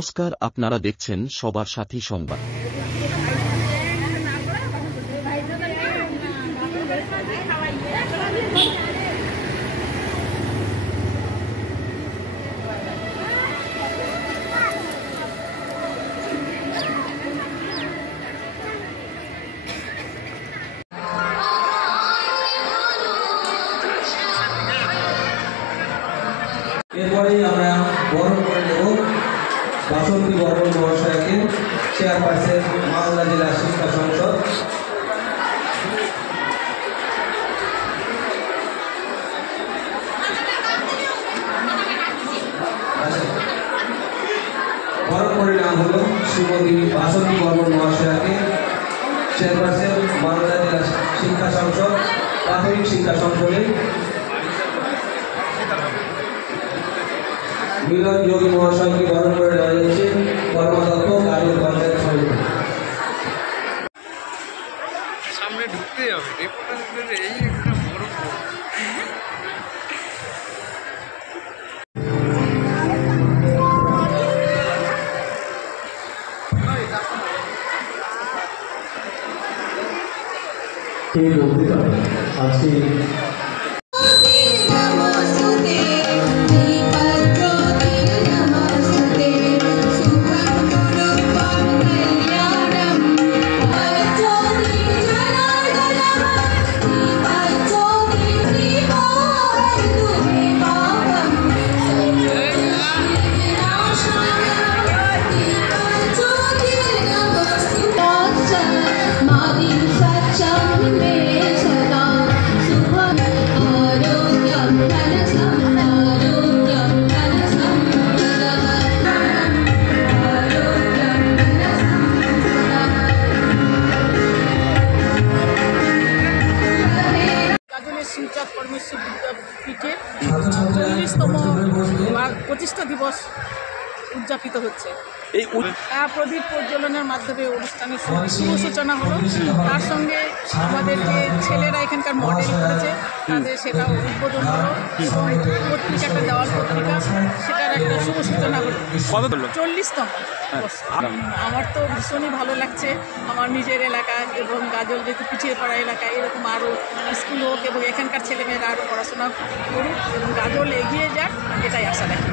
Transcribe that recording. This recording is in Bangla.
নমস্কার, আপনারা দেখছেন সবার সাথী সংবাদ। এরপরে আমরা বরণ করে নেব বাসন্তী বর্মন মহাশয়কে, চেয়ারপারসন মালদা জেলা শিক্ষা সংসদ। বরণ করে নেওয়া হলো শ্রীমতী বাসন্তী বর্মন মহাশয়কে, চেয়ারপারসন মালদা জেলা শিক্ষা সংসদ, প্রাথমিক শিক্ষা সংসদে। মিলন যোগী মহাশয়কে বরণ করে দেওয়া যাচ্ছে কর্মদক্ষ গাজল পঞ্চায়েত সমিতি। সামনে ঢুকতে হবে রিপোর্টারদের এই একটা বড় আজকে শিলচর পরমেশ্বর বিদ্যাপীঠে 40তম প্রতিষ্ঠা দিবস উদযাপিত হচ্ছে। এই প্রদীপ প্রজ্বলনের মাধ্যমে অনুষ্ঠানের শুভ সূচনা হলো। তার সঙ্গে আমাদের যে ছেলেরা এখানকার মডেল করেছে তাদের সেটা উদ্বোধন হলো এবং পত্রিকাটা দেওয়াল পত্রিকা সেটার একটা শুভ সূচনা হলো। 40তম। আমার তো ভীষণই ভালো লাগছে। আমার নিজের এলাকায় এবং গাজল যেহেতু পিছিয়ে পড়া এলাকায় এরকম আরও স্কুল হোক এবং এখানকার ছেলেমেয়েরা আরও পড়াশোনা করুক এবং গাজল এগিয়ে যাক, এটাই আশা রাখি।